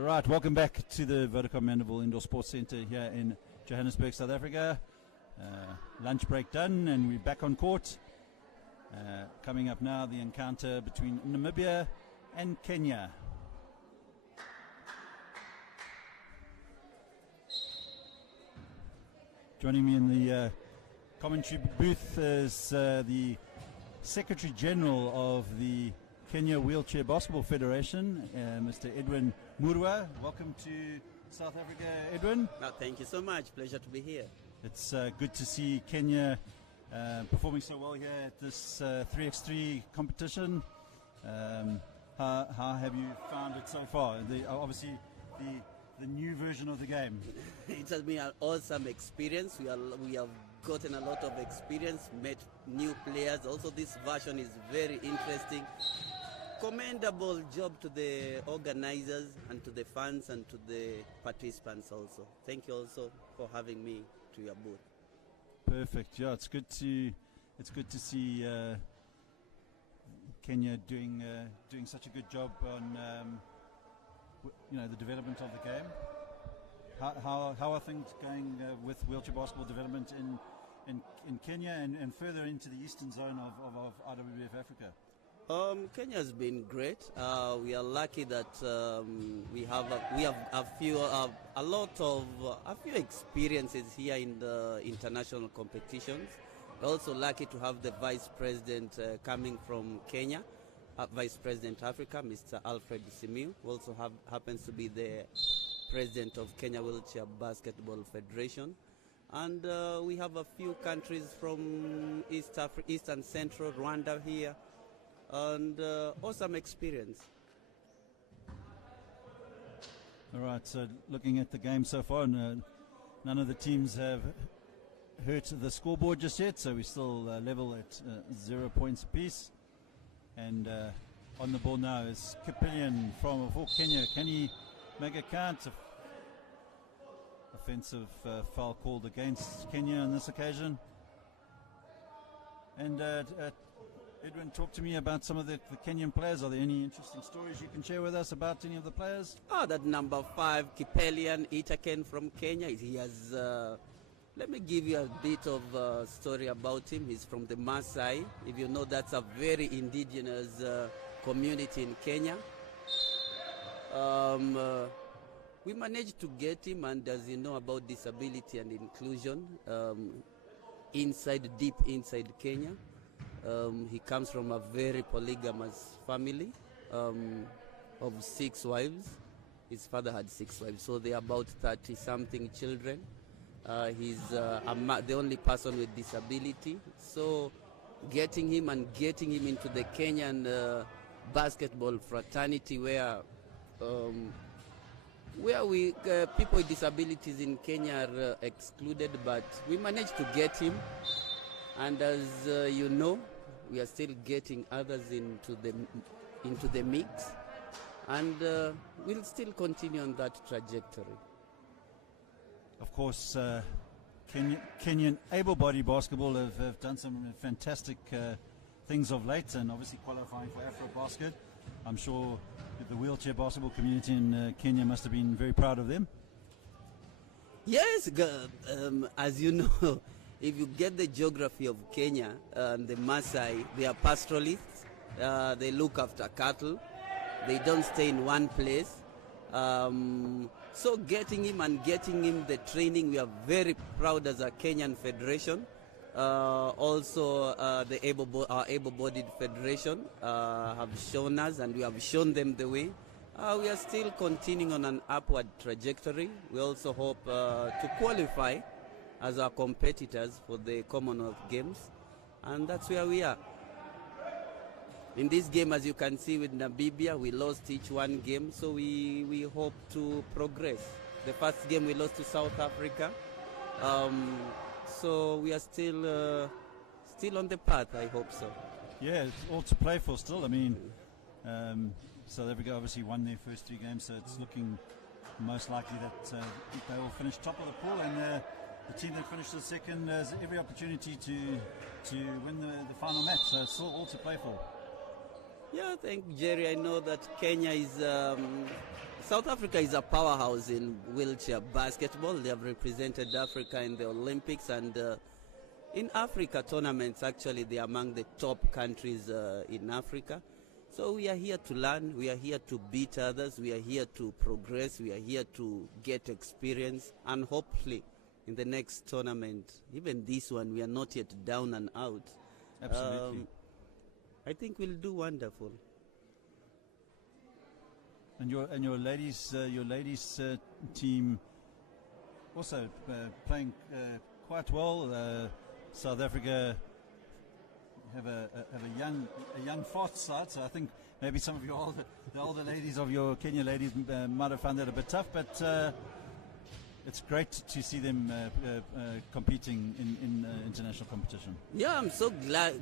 All right, welcome back to the Vodacom Mandeville Indoor Sports Centre here in Johannesburg, South Africa. Lunch break done and we're back on court. Coming up now, the encounter between Namibia and Kenya. Joining me in the commentary booth is the Secretary General of the Kenya Wheelchair Basketball Federation, Mr. Edwin Murwa. Welcome to South Africa, Edwin. Thank you so much. Pleasure to be here. It's good to see Kenya performing so well here at this 3x3 competition. How have you found it so far? Obviously, the new version of the game. It has been an awesome experience. We have gotten a lot of experience, met new players. Also, this version is very interesting. Commendable job to the organizers and to the fans and to the participants also. Thank you also for having me to your booth. Perfect. Yeah, it's good to see Kenya doing such a good job on the development of the game. How are things going with wheelchair basketball development in Kenya and further into the eastern zone of IWF Africa? Kenya has been great. We are lucky that we have a few experiences here in the international competitions. We're also lucky to have the Vice President coming from Kenya, Vice President Africa, Mr. Alfred Simiyu, who also happens to be the President of Kenya Wheelchair Basketball Federation. And we have a few countries from East and Central, Rwanda here. And awesome experience. All right, so looking at the game so far, none of the teams have hurt the scoreboard just yet, so we still level at 0 points apiece. And on the ball now is Kipilian for Kenya. Can he make a count? Offensive foul called against Kenya on this occasion. And Edwin, talk to me about some of the Kenyan players. Are there any interesting stories you can share with us about any of the players? That number 5, Kipelian Itaken from Kenya. He has, let me give you a bit of story about him. He's from the Maasai. If you know, that's a very indigenous community in Kenya. We managed to get him, and as you know about disability and inclusion, deep inside Kenya. He comes from a very polygamous family of 6 wives. His father had 6 wives, so they are about 30-something children. He's the only person with disability. So getting him into the Kenyan basketball fraternity where people with disabilities in Kenya are excluded, but we managed to get him. And as you know, we are still getting others into the mix, and we'll still continue on that trajectory. Of course, Kenyan able-bodied basketball have done some fantastic things of late, and obviously qualifying for AfroBasket. I'm sure the wheelchair basketball community in Kenya must have been very proud of them. Yes, as you know. If you get the geography of Kenya, the Maasai, they are pastoralists. They look after cattle. They don't stay in one place. So getting him the training, we are very proud as a Kenyan federation. Also, our able-bodied federation have shown us, and we have shown them the way. We are still continuing on an upward trajectory. We also hope to qualify as our competitors for the Commonwealth Games, and that's where we are. In this game, as you can see with Namibia, we lost each one game, so we hope to progress. The first game we lost to South Africa, so we are still on the path, I hope so. Yeah, it's all to play for still. I mean, South Africa obviously won their first 3 games, so it's looking most likely that they will finish top of the pool, and the team that finished the second has every opportunity to win the final match, so it's still all to play for. Yeah, thank you, Jerry. I know that Kenya is, South Africa is a powerhouse in wheelchair basketball. They have represented Africa in the Olympics and in Africa tournaments. Actually, they are among the top countries in Africa. So we are here to learn. We are here to beat others. We are here to progress. We are here to get experience. And hopefully, in the next tournament, even this one, we are not yet down and out. Absolutely. I think we'll do wonderful. And your ladies team also playing quite well. South Africa have a young fast side, so I think maybe some of the older ladies of your Kenya ladies might have found that a bit tough, but it's great to see them competing in international competition. Yeah, I'm so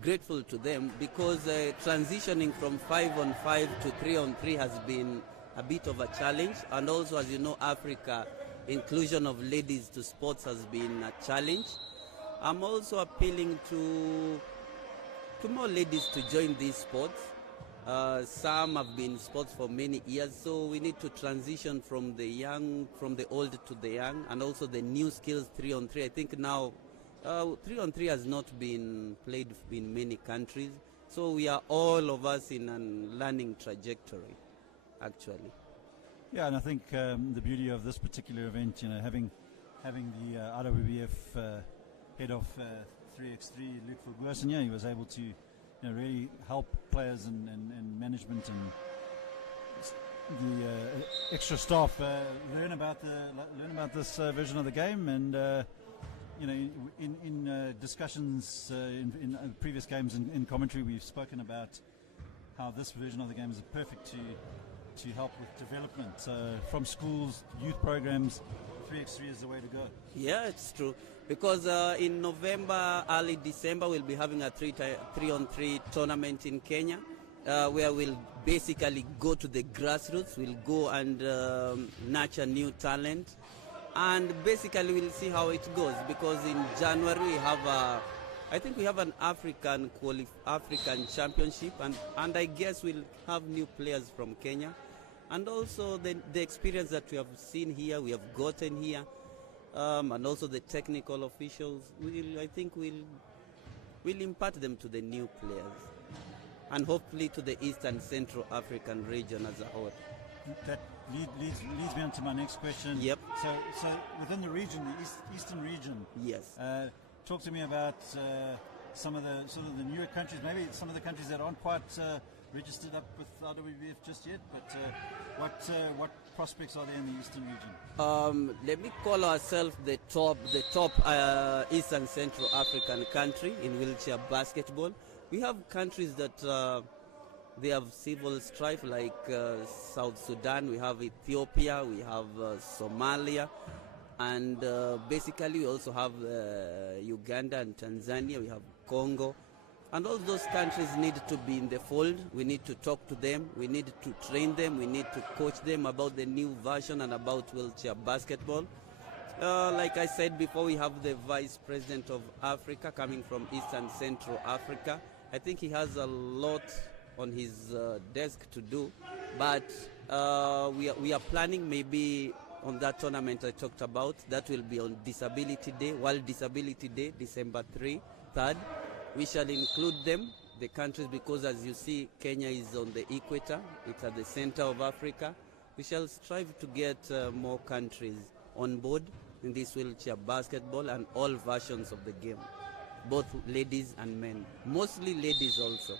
grateful to them because transitioning from 5-on-5 to 3-on-3 has been a bit of a challenge, and also, as you know, Africa, inclusion of ladies to sports has been a challenge. I'm also appealing to more ladies to join these sports. Some have been in sports for many years, so we need to transition from the old to the young, and also the new skills 3-on-3. I think now 3-on-3 has not been played in many countries, so we are all of us in a learning trajectory, actually. Yeah, and I think the beauty of this particular event, having the IWBF head of 3x3, Luke Ferguson, he was able to really help players and management and the extra staff learn about this version of the game, and in discussions in previous games in commentary, we've spoken about how this version of the game is perfect to help with development from schools, youth programs. 3x3 is the way to go. Yeah, it's true. Because in November, early December, we'll be having a 3-on-3 tournament in Kenya, where we'll basically go to the grassroots. We'll go and nurture new talent, and basically we'll see how it goes. Because in January we have I think we have an African championship, and I guess we'll have new players from Kenya, and also the experience that we have seen here, we have gotten here. And also the technical officials, I think we'll impart them to the new players, and hopefully to the East and Central African region as a whole. That leads me on to my next question. Yep. So within the region, the Eastern region. Yes. Talk to me about some of the newer countries, maybe some of the countries that aren't quite registered up with IWBF just yet, but what prospects are there in the Eastern region? Let me call ourselves the top East and Central African country in wheelchair basketball. We have countries that they have civil strife, like South Sudan, we have Ethiopia, we have Somalia, and basically we also have Uganda and Tanzania, we have Congo. And all those countries need to be in the fold. We need to talk to them. We need to train them. We need to coach them about the new version and about wheelchair basketball. Like I said before, we have the Vice President of Africa coming from East and Central Africa. I think he has a lot on his desk to do. But we are planning maybe on that tournament I talked about. That will be on Disability Day, World Disability Day, December 3rd. We shall include them, the countries, because as you see, Kenya is on the equator. It's at the center of Africa. We shall strive to get more countries on board in this wheelchair basketball and all versions of the game, both ladies and men, mostly ladies also.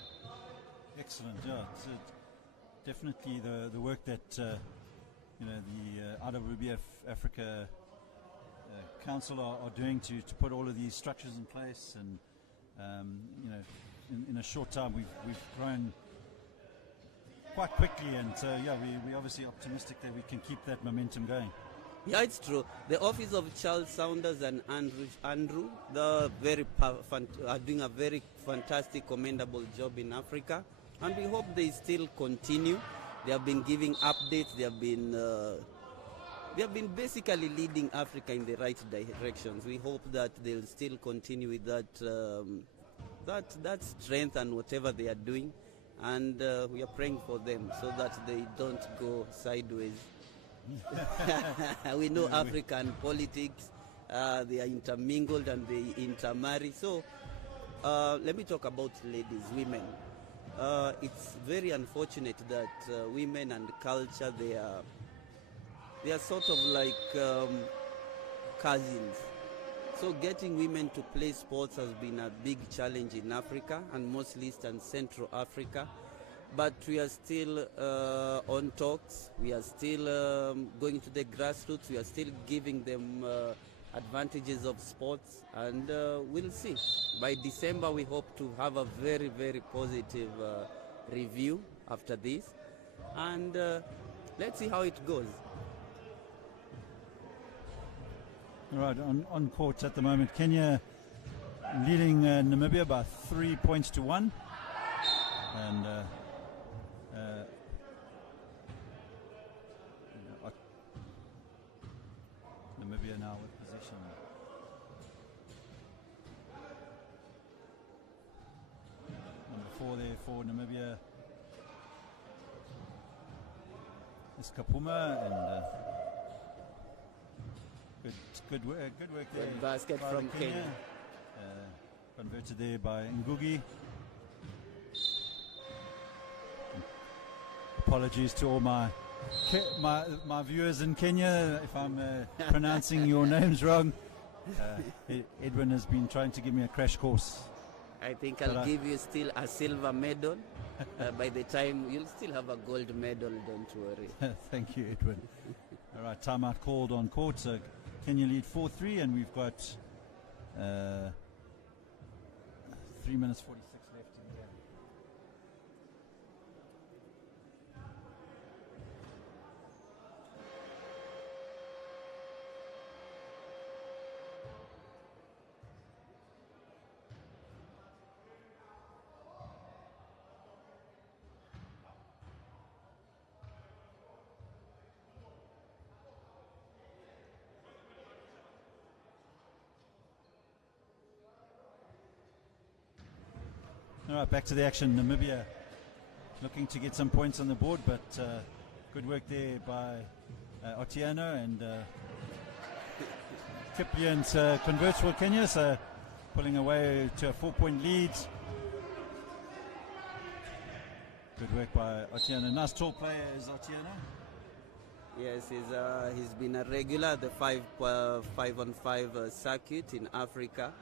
Excellent, yeah. It's, definitely the work that the IWBF Africa Council are doing to put all of these structures in place, and in a short time we've grown quite quickly, and so we're obviously optimistic that we can keep that momentum going. Yeah, it's true. The office of Charles Saunders and Andrew, are doing a very fantastic, commendable job in Africa, and we hope they still continue. They have been giving updates. They have been basically leading Africa in the right directions. We hope that they'll still continue with that strength and whatever they are doing, and we are praying for them so that they don't go sideways. We know African politics, they are intermingled and they intermarry. So let me talk about ladies, women. It's very unfortunate that women and culture, they are sort of like cousins. So getting women to play sports has been a big challenge in Africa, and mostly East and Central Africa. But we are still on talks. We are still going to the grassroots. We are still giving them advantages of sports, and we'll see. By December, we hope to have a very, very positive review after this, and let's see how it goes. Right, on court at the moment, Kenya leading Namibia by 3 points to 1, and Namibia now with possession. Number 4 there for Namibia is Kapuma, and good work there. Good basket from Kenya. Converted there by Ngugi. Apologies to all my viewers in Kenya if I'm pronouncing your names wrong. Edwin has been trying to give me a crash course. I think I'll give you still a silver medal. By the time you'll still have a gold medal, don't worry. Thank you, Edwin. All right, timeout called on court. So Kenya lead 4-3, and we've got 3 minutes 46 left in the game. All right, back to the action. Namibia looking to get some points on the board, but good work there by Otieno, and Kiplian converts for Kenya, so pulling away to a 4-point lead. Good work by Otieno. Nice tall player is Otieno. Yes, he's been a regular at the 5-on-5 circuit in Africa.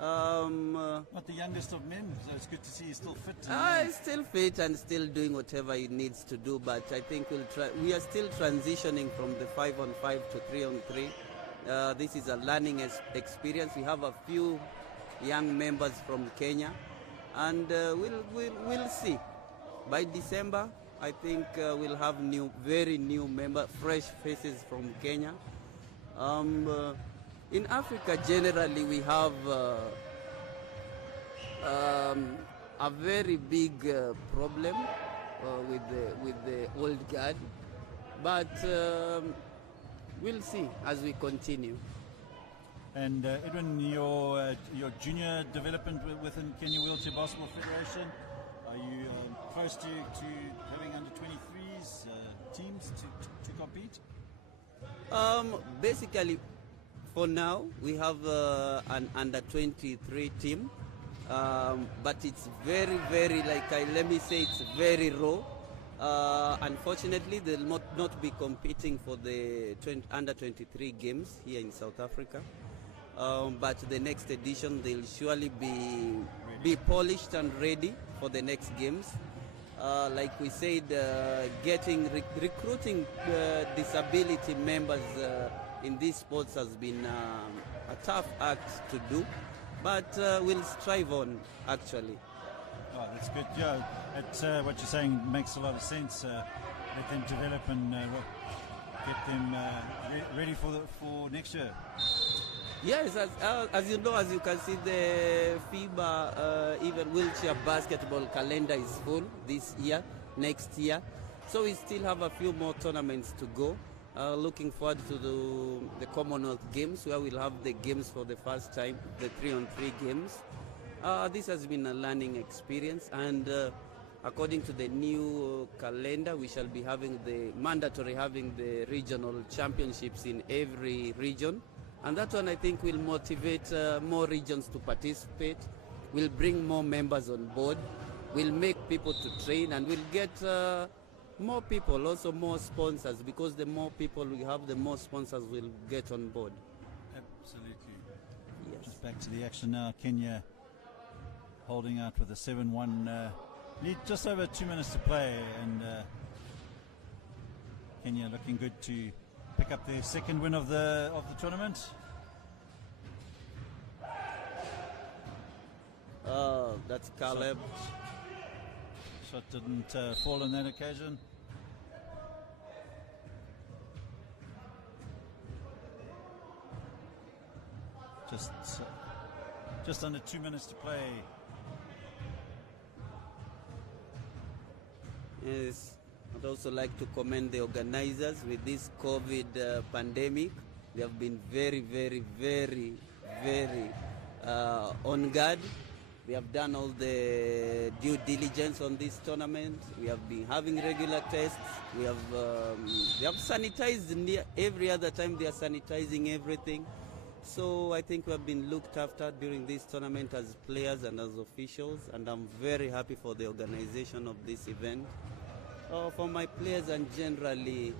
Not the youngest of men, so it's good to see he's still fit. He's still fit and still doing whatever he needs to do, but I think we are still transitioning from the 5-on-5 to 3-on-3. This is a learning experience. We have a few young members from Kenya, and we'll see. By December, I think we'll have very new members, fresh faces from Kenya. In Africa, generally, we have a very big problem with the old guard, but we'll see as we continue. And Edwin, your junior development within Kenya Wheelchair Basketball Federation, are you close to having under 23s teams to compete? Basically, for now, we have an under 23 team, but it's very, very, let me say, it's very raw. Unfortunately, they'll not be competing for the under 23 games here in South Africa. But the next edition, they'll surely be polished and ready for the next games. Like we said, recruiting disability members in these sports has been a tough act to do, but we'll strive on, actually. Oh, that's good. Yeah, what you're saying makes a lot of sense. Let them develop and get them ready for next year. Yes, as you know, as you can see, the FIBA even wheelchair basketball calendar is full this year, next year. So we still have a few more tournaments to go. Looking forward to the Commonwealth Games, where we'll have the games for the first time, the 3-on-3 games. This has been a learning experience, and according to the new calendar, we shall be having having the regional championships in every region. And that one, I think, will motivate more regions to participate, will bring more members on board, will make people to train, and will get more people, also more sponsors, because the more people we have, the more sponsors will get on board. Absolutely. Yes. Just back to the action now. Kenya holding out with a 7-1 lead. Just over 2 minutes to play, and Kenya looking good to pick up their second win of the tournament. That's Caleb. Shot didn't fall on that occasion. Just under 2 minutes to play. Yes, I'd also like to commend the organizers with this COVID pandemic. They have been very, very, very, very on guard. We have done all the due diligence on this tournament. We have been having regular tests. We have sanitized every other time. They are sanitizing everything. So I think we have been looked after during this tournament as players and as officials, and I'm very happy for the organization of this event, for my players and generally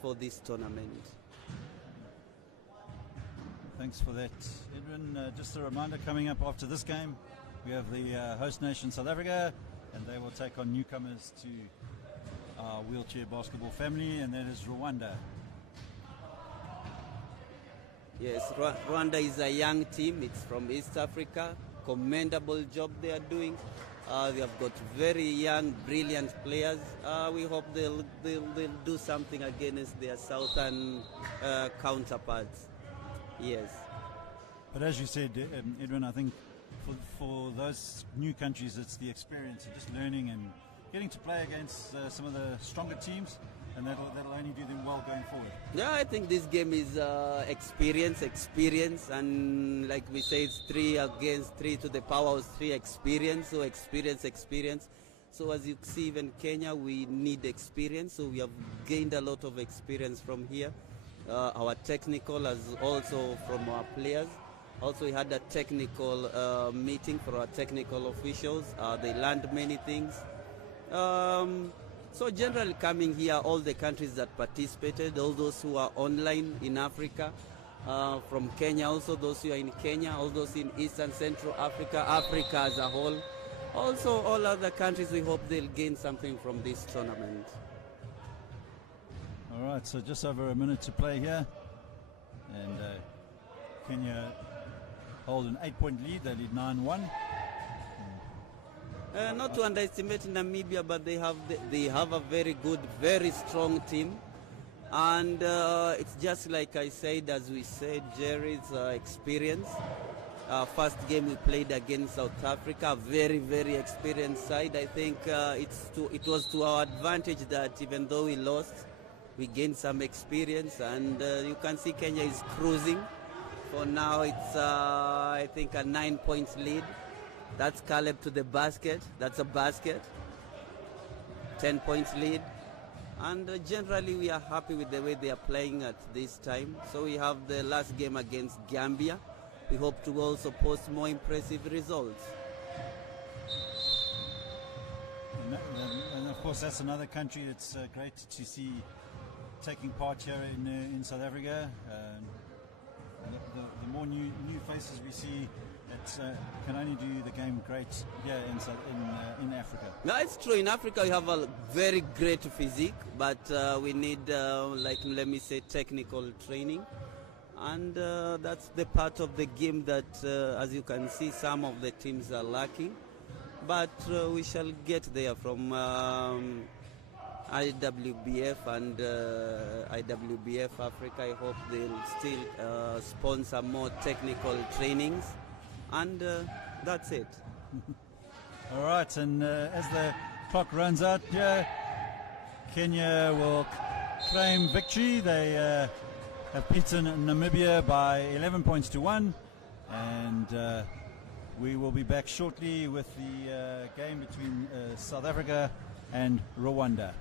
for this tournament. Thanks for that, Edwin. Just a reminder, coming up after this game, we have the host nation South Africa, and they will take on newcomers to our wheelchair basketball family, and that is Rwanda. Yes, Rwanda is a young team. It's from East Africa. Commendable job they are doing. They have got very young, brilliant players. We hope they'll do something against their southern counterparts. Yes. But as you said, Edwin, I think for those new countries, it's the experience of just learning and getting to play against some of the stronger teams, and that'll only do them well going forward. Yeah, I think this game is experience, and like we say, it's 3 against 3 to the power of 3 experience. So experience. So as you see, even Kenya, we need experience. So we have gained a lot of experience from here. Our technical, as also from our players. Also, we had a technical meeting for our technical officials. They learned many things. So generally coming here, all the countries that participated, all those who are online in Africa, from Kenya also, those who are in Kenya, all those in East and Central Africa, Africa as a whole. Also all other countries, we hope they'll gain something from this tournament. All right, so just over a minute to play here. And Kenya hold an 8-point lead. They lead 9-1. Not to underestimate Namibia, but they have a very good, very strong team, and it's just like I said, as we said, Jerry's experience. First game we played against South Africa, very, very experienced side. I think it was to our advantage that even though we lost, we gained some experience, and you can see Kenya is cruising. For now, it's I think a 9-point lead. That's Caleb to the basket. That's a basket. 10 points lead. And generally we are happy with the way they are playing at this time. So we have the last game against Gambia. We hope to also post more impressive results. And of course that's another country it's great to see taking part here in South Africa. The more new faces we see, it can only do the game great here in Africa. No, it's true. In Africa, we have a very great physique, but we need, let me say, technical training. And that's the part of the game that, as you can see, some of the teams are lacking. But we shall get there from IWBF and IWBF Africa. I hope they'll still sponsor more technical trainings. And that's it. All right, and as the clock runs out here, Kenya will claim victory. They have beaten Namibia by 11 points to 1, and We will be back shortly with the game between South Africa and Rwanda.